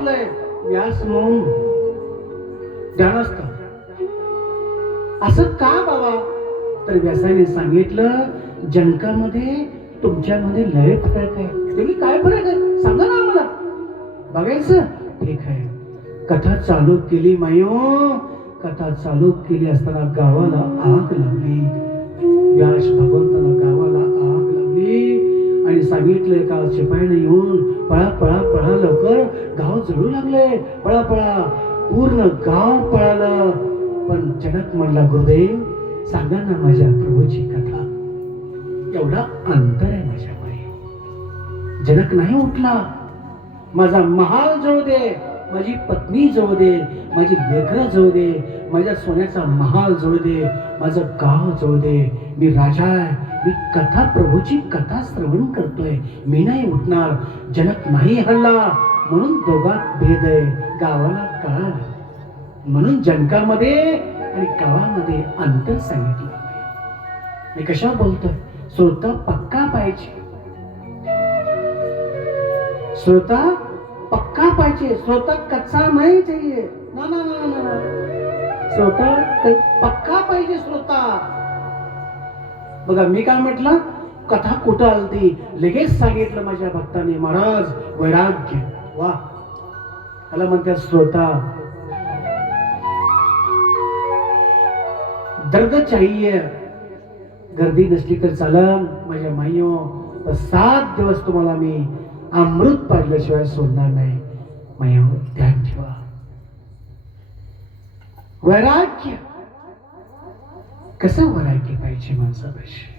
बसलंय व्यास मौन. ध्यानस्थ असं का बाबा? तर व्यासाने सांगितलं जनकामध्ये तुमच्यामध्ये लय फरक आहे. तुम्ही काय फरक आहे? सांगा ना आम्हाला. बघायचं? ठीक आहे. कथा चालू केली मायो. कथा चालू केली असताना गावाला आग लागली. व्यास भगवंताला गावाला आग लागली. आणि सांगितलंय का शिपाईने येऊन पळा पळा पळा लवकर. गाव जळू लागले. पळा पळा. पूर्ण गाव पळालं. पण जनक म्हणला गुरुदेव सांगा ना माझ्या प्रभूची कथा. एवढा अंतर आहे माझ्यामध्ये. जनक नाही उठला. माझा महाल जळू दे. माझी पत्नी जळू दे. माझी लेकरं जळू दे. माझ्या सोन्याचा महाल जळू दे. माझं गाव जळू दे. मी राजा आहे. मी कथा प्रभूची कथा श्रवण करतोय. मी नाही उठणार. जनक नाही हल्ला. म्हणून दोघात भेद आहे. गावाला कळालं. म्हणून जनकामध्ये आणि गावामध्ये अंतर सांगितलं. मी कशा बोलतोय श्रोता पक्का पाहिजे. श्रोता पक्का पाहिजे. श्रोता कच्चा नाही चाहिए. ना ना ना ना ना. श्रोता पक्का पाहिजे श्रोता. बघा मी काय म्हटलं? कथा कुठं आलती? लगेच सांगितलं माझ्या भक्ताने महाराज वैराग्य. वा. त्याला म्हणतात श्रोता. दर्द चाहिए. गर्दी नसली तर चालन माझ्या माईयो. तर सात दिवस तुम्हाला मी अमृत पाडल्याशिवाय सोडणार नाही. माया ध्यान ठेवा. वैराग्य. कसं वैराग्य पाहिजे माणसापाशी?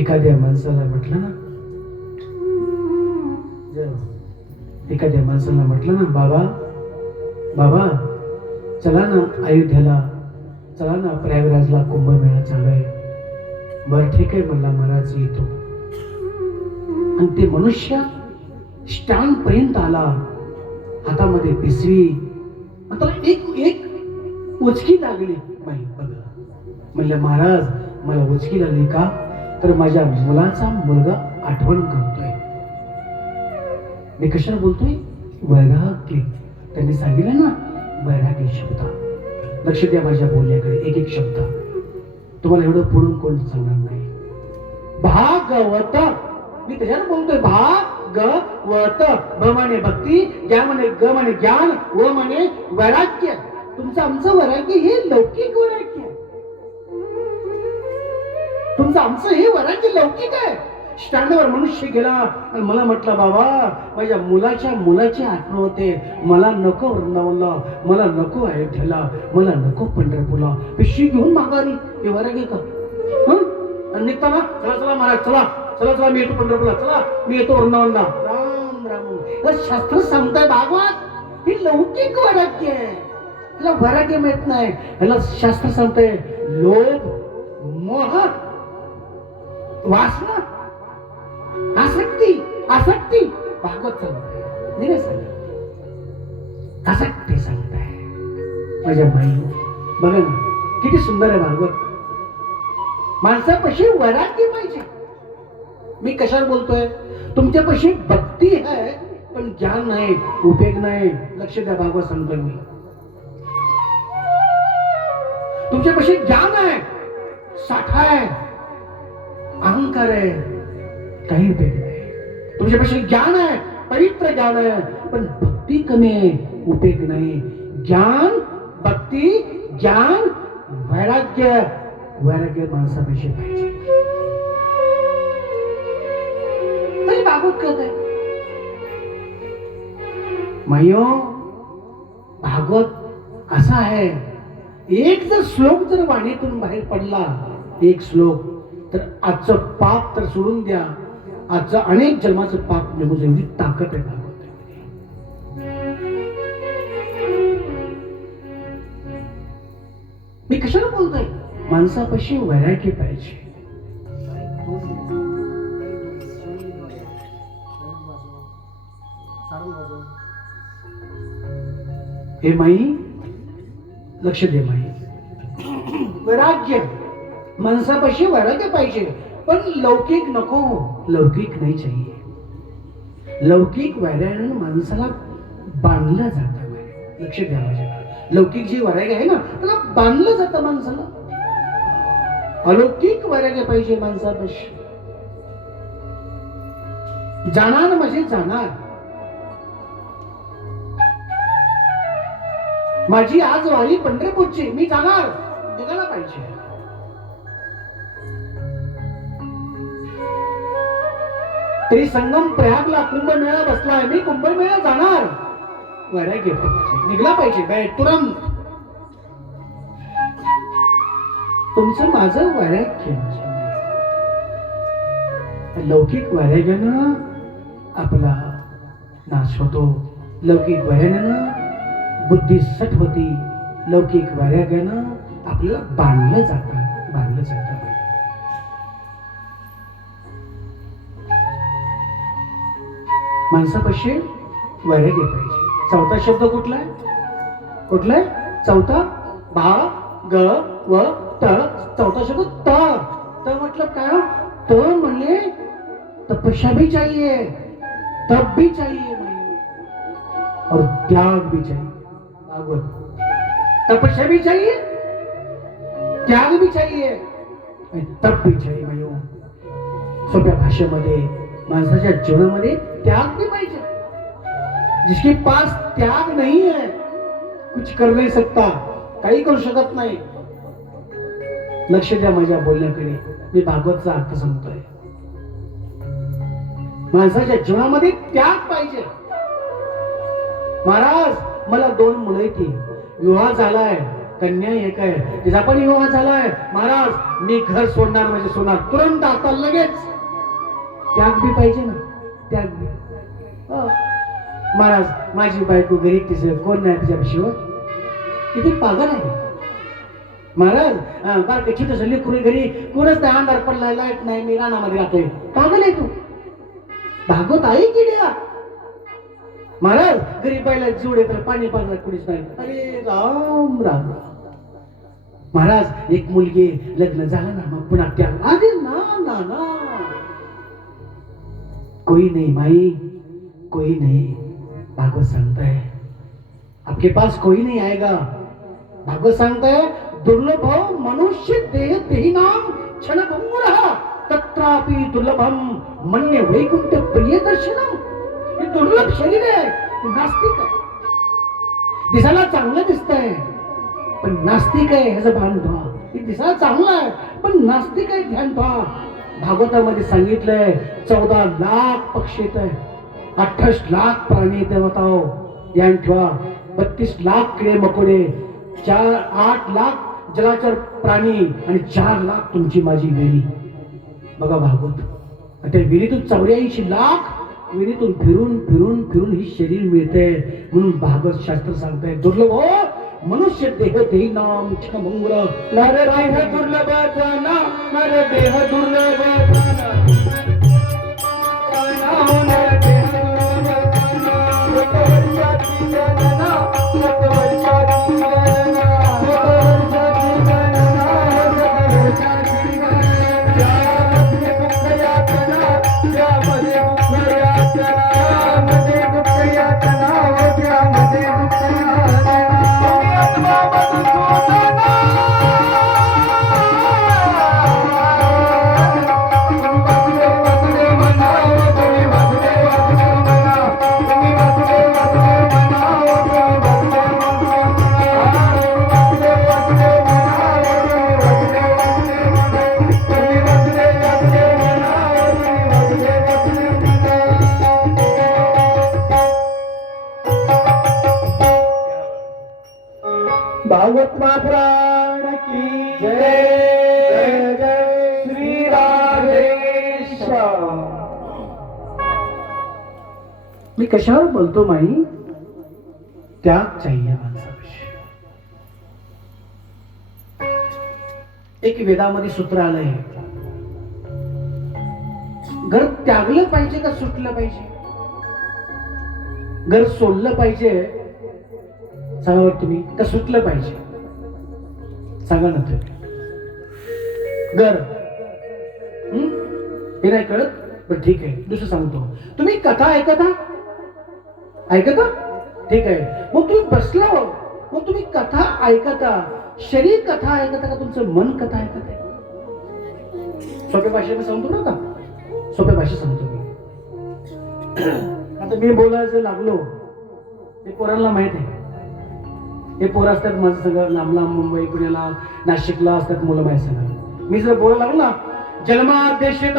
एखाद्या माणसाला म्हटलं ना एखाद्या माणसाला म्हटलं ना बाबा बाबा चला ना अयोध्येला चला ना प्रयागराजला कुंभमेळा चालू आहे. बरं ठीक आहे म्हणला महाराज येतो. आणि ते मनुष्य स्टँड पर्यंत आला. हातामध्ये पिसवी आणि त्याला एक एक उचकी लागली. बाई बघा. म्हणलं महाराज मला उचकी लागली का? तर माझ्या मुलाचा मुलगा आठवण करतो. मी कशाला बोलतोय? वैराग्य. त्यांनी सांगितलं ना वैराग्य शब्द. लक्ष द्या माझ्या बोलण्याकडे एक एक शब्द. तुम्हाला एवढं पुढून कोण सांगणार नाही. भागवत. मी त्याच्यानं बोलतोय? भागवत. भ म्हणे भक्ती ज्ञा म्हणे ग म्हणे ज्ञान व म्हणे वैराग्य. तुमचं आमचं वैराग्य हे लौकिक वैराग्य. तुमचं आमचं हे वैराग्य लौकिक आहे. स्टँडवर मनुष्य गेला आणि मला म्हटलं बाबा माझ्या मुलाच्या मुलाची आठवण होते. मला नको वृंदावनला. मला नको अयोध्येला. मला नको पंढरपूरला. पिशवी घेऊन माघारी. हे वैराग्य का? आणि निघताना चला चला महाराज चला. चला चला मी येतो पंढरपूरला. चला मी येतो वृंदावनला. राम राम. हे शास्त्र सांगताय भागवत? ही लौकिक वैराग्य आहे. ह्याला वैराग्य माहीत नाही. ह्याला शास्त्र सांगतंय लोभ मोह वासना आसक्ती आसक्ती. भागवत सांगताय. नाही सांगत आसक्ती सांगताय. माझ्या बाई बघा ना किती सुंदर आहे भागवत. माणसापाशी वैराग्य पाहिजे. मी कशावर बोलतोय? तुमच्यापाशी भक्ती आहे पण ज्ञान नाही उपेग नाही. लक्ष द्या भागवत सांगतोय मी. तुमच्यापाशी ज्ञान आहे साठा आहे अहंकार आहे. काही उपयोग नाही. तुमच्यापाशी ज्ञान आहे पवित्र ज्ञान आहे पण भक्ती कमी आहे उपयोग नाही. ज्ञान भक्ती ज्ञान वैराग्य वैराग्य माणसापेक्षा पाहिजे. तरी भागवत करत आहे. मायो भागवत असा आहे? एक जर श्लोक जर वाणीतून बाहेर पडला एक श्लोक तर आजचं पाप तर सोडून द्या. आजचा अनेक जन्माचं पाप निघून एवढी ताकद आहे भागवतामध्ये मी कशाला बोलतोय? माणसापाशी व्हरायटी पाहिजे. हे माई लक्ष दे माई. वैराग्य. माणसापाशी वैराग्य पाहिजे. पण लौकिक नको लौकिक नाही चाहिए. लौकिक वैराग्यानं माणसाला बांधलं जातं लक्ष द्या माझ्या. लौकिक जी वैराग्य आहे ना त्याला बांधलं जातं माणसाला. अलौकिक वैराग्य पाहिजे माणसापाशी. जाणार म्हणजे जाणार. माझी आज वारी पंढरपूरची मी जाणार. निघायला पाहिजे. तरी संगम प्रयागला कुंभमेळा बसलाय मी कुंभमेळा जाणार. वैराग्य पाहिजे. निघला पाहिजे. बे तुरंत तुमचं माझं वैराग्य म्हणजे लौकिक वैराग्यानं आपला नाश होतो. लौकिक वैराग्यानं बुद्धी सट होती लौकिक वैराग्यानं आपल्याला बांधलं जातं. बांधलं जातं. माणसापाशी वैराग्य पाहिजे चौथा शब्द कुठला आहे? कुठला आहे? चौथा भा ग व त चौथा शब्द त. त म्हटलं काय? त म्हणले तपस्या भी चाहिए तप भी चाहिए और त्याग भी चाहिए भागवत. तपस्या भी चाहिए त्याग भी चाहिए तप भी चाहिए भाई सोप्या भाषेमध्ये माणसाच्या जीवनामध्ये त्याग भी पाहिजे जिसके पास त्याग नहीं है कुछ कर नहीं सकता काही करू शकत नाही। लक्ष द्या माझ्या बोलण्याकडे मी भागवतचा अर्थ सांगतोय. माणसाच्या जीवनामध्ये त्याग पाहिजे. महाराज मला दोन मुलं की. विवाह झालाय कन्या एक आहे. तिचा पण विवाह झालाय. महाराज मी घर सोडणार म्हणजे सोडणार. तुरंत आता लगेच त्याग बी पाहिजे ना. हो. महाराज माझी बायको घरी तिचं कोण नाही तिच्यापाशी हो किती पागल आहे. महाराज बारकं छोटस लेकरू घरी. कोणच नाही अंधार पडलाय लाइट नाही मी रानामध्ये राहतोय. पागल आहे तू. भागवत आहे की द्या महाराज घरी पहिला जुडे तर पाणी पाजणार कुणीच नाही. अरे राम राम राम. महाराज एक मुलगी लग्न झालं ना मग पुन्हा त्या अरे ना ना ना. कोई नहीं माई कोई नहीं। भागवत सांगता है। आपके पास कोई नहीं आएगा। भागवत सांगता है दुर्लभ मनुष्य देह तेही नाम क्षण तत्रापि दुर्लभम मन्य वैकुंठ प्रिय दर्शनम। हे दुर्लभ शरीर आहे नास्तिक आहे दिसायला चांगलं दिसत आहे पण नास्तिक आहे ह्याचं भान ठेवा। हे दिसायला चांगलं आहे पण नास्तिक आहे ध्यान ठेवा। भागवतामध्ये सांगितलंय चौदा लाख पक्षी येत आहे अठ्ठावीस लाख प्राणी येते ध्यान ठेवा. बत्तीस लाख किडे मकोडे. चार आठ लाख जलाचर प्राणी आणि चार लाख तुमची माझी वेली. बघा भागवत. त्या विहिरीतून चौऱ्याऐंशी लाख विहिरीतून फिरून फिरून फिरून ही शरीर मिळते. म्हणून भागवत शास्त्र सांगताय दुर्लभ हो मनुष्य देह देही नाम क्षमंगल नर देह दुर्लभ जाना नर देह दुर्लभ जाना नर देह दुर्लभ जाना. मी कशावर बोलतो माई? त्याग चाहिए माणसाविषयी. एक वेदामध्ये सूत्र आलंय. घर त्यागलं पाहिजे का सुटलं पाहिजे? घर सोडलं पाहिजे? सांगा तुम्ही का सुटलं पाहिजे. सांगा ना तुम्ही. घर. हे नाही कळत? बरं ठीक आहे दुसरं सांगतो. तुम्ही कथा ऐकता? ऐकता? ठीक आहे. मग तुम्ही बसला मग तुम्ही कथा ऐकता. शरीर कथा ऐकता का तुमचं मन कथा ऐकत? आहे सोप्या भाषेने सांगतो ना का सोप्या भाषेत सांगतो मी. आता मी बोलायचं लागलो. ते पोरांना माहीत आहे. हे पोरं असतात माझं सगळं लांब लांब मुंबई पुण्याला नाशिकला असतात मुलं माझ्या सगळं मी जर बोलायला लागलो ना जन्माद्यश्य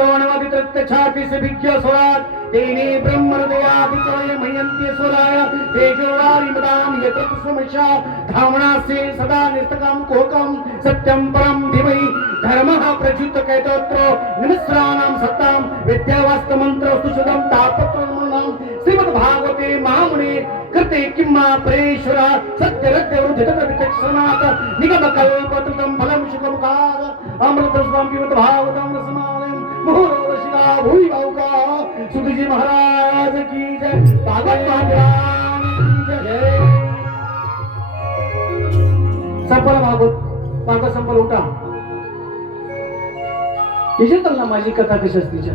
मदाम यतत समशा धावणासे सदा निस्तकम कोकम सत्यम परम धीमहि धर्मः प्रच्युत कैतोत्र निमिस्राणां सत्तां विद्यावास्त मंत्र सुषदम तापत्रमणां श्रीमद् भागवते महामुने कृते किम्मा परेश्वरा सत्य रत्य वृद्धित विचक्षणात निगम कल्पतृतम फलम शुभम कार अमृत स्वाम पिबत भागवतम रसमालयम मुहुर शिला भूई भाऊका सुखजी महाराज की जय भागवत महाराज होता संपला उठा? विचारताल माझी कथा कशी असते तिच्या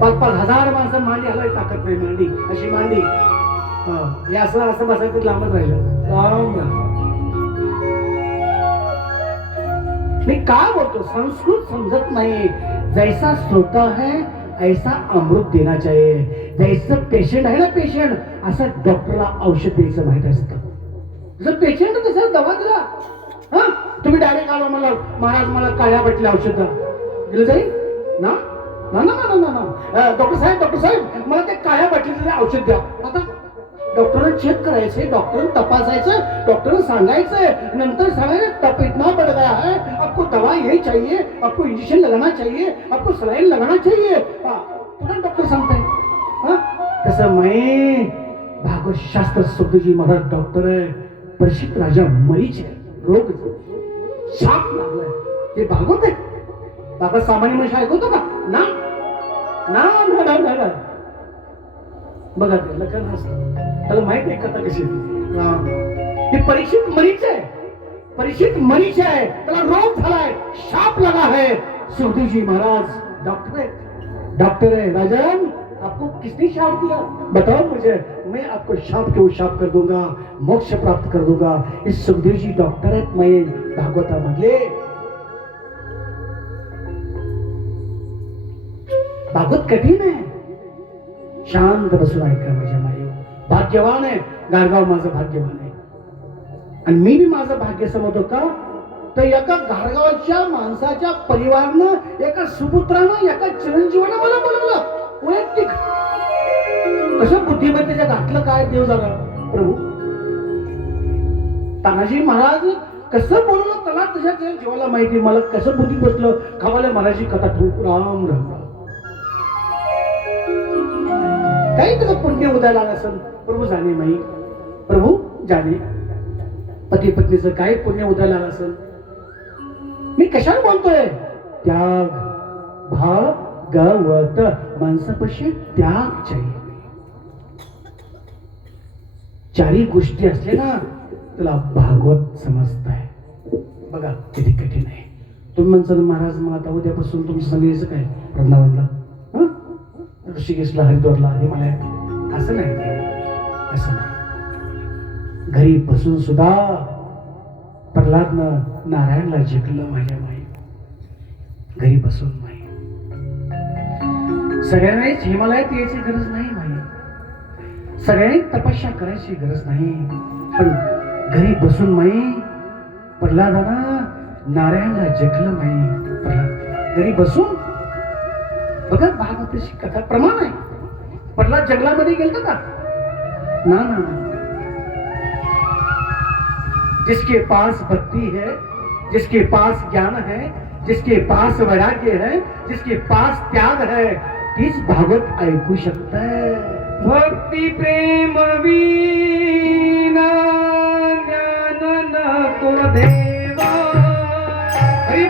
पाच पाच हजार माणसं मांडी हलाय ताकद नाही मांडी अशी मांडी. हे असं असं बसायचं लांबच राहिलं. मी काय बोलतो? संस्कृत समजत नाही. जैसा श्रोता है ऐसा अमृत देना चाहिए. जैसं पेशंट आहे ना पेशंट असं डॉक्टरला औषध द्यायचं माहीत असतं. जर पेशंट तसं दवा दिला हा? तुम्ही डायरेक्ट आलो मला. महाराज मला काळ्या बाटल्या औषध दिलं जाईल ना? ना ना ना ना ना. डॉक्टर साहेब डॉक्टर साहेब मला ते काळ्या बाटलीचं औषध द्या. आता डॉक्टरने चेक करायचे डॉक्टर तपासायचं डॉक्टर सांगायचं नंतर सांगायचं तप इतना पड़ गया है. आपको दवा यही चाहिए आपको इंजेक्शन लगाना चाहिए आपको सलाइन लगाना चाहिए. तुरंत डॉक्टर सांगताय. हा? कसं माही भागवत शास्त्र शब्दजी महाराज डॉक्टर आहे. परीक्षित राजा मरीच आहे. रोग शाप लागलाय ते भागवत आहे बाबा सामान्य मनुष्य ऐकवतो का? ना ना ना ना ना ना. बघा ते लग्न त्याला माहीत आहे कथा कशी आहे. हे. परीक्षित मरीच आहे. परीक्षित मरीच आहे. त्याला रोग झालाय. शाप लगा आहे. सुखदेवजी महाराज डॉक्टर है डॉक्टर आहे. राजन आपको किसने शाप दिया? बताओ मुझे। मैं आपको शाप के शाप कर दूँगा, मोक्ष प्राप्त कर दूँगा। इस सुखदेव जी, डॉक्टर आहेत मैं भागवता कठीण आहे शांत बसून ऐका माझ्या माई भाग्यवान आहे गारगाव माझं भाग्यवान आहे आणि मी बी माझं भाग्य समजतो का? तर एका गारगावच्या माणसाच्या परिवारानं, एका सुपुत्रानं, एका चिरंजीवानं मला बोलवलं. कसं बुद्धिमत्तेच्या घातलं काय देव झाला प्रभू. तानाजी महाराज कसं बोललं त्याला तशा त्या जीवाला माहिती मला कसं बुद्धी बसलं खावाला महाराजी कथा ठोक राम राम काही त्याचं पुण्य उद्याला आलं असेल प्रभू जाणे माई. प्रभू जाणे. पती पत्नीचं काय पुण्य उद्याला आलं असेल? मी कशाला बोलतोय? त्याग भागवत माणसापाशी त्याग चाहिए चारही गोष्टी असले ना त्याला भागवत समजत आहे बघा किती कठीण आहे. तुम्ही म्हणसाल महाराज मग आता उद्यापासून तुमचं सांगायचं काय वृंदावनला हं? ऋषिकेशला हरिद्वारला हिमालयात. असं नाही. असं नाही. घरी बसून सुद्धा प्रल्हादनं नारायणला जिंकलं माझ्या माई घरी बसून माई सगळ्यांनाच हिमालयात यायची गरज नाही माई सगळ्यांनी तपस्या करायची गरज नाही. पण घरी बसून माई प्रल्हादाना नारायणला जिंकलं माई घरी बसून? बघा भागवताची कथा प्रमाण आहे. प्रल्हाद जंगलामध्ये गेलता का? ना ना जिसके पास भक्ति है, जिसके पास ज्ञान है, जिसके पास वैराग्य है, जिसके पास त्याग है, तीच भागवत ऐकू शकतंय भक्ति प्रेम वीना ज्ञान नको देवा। हरी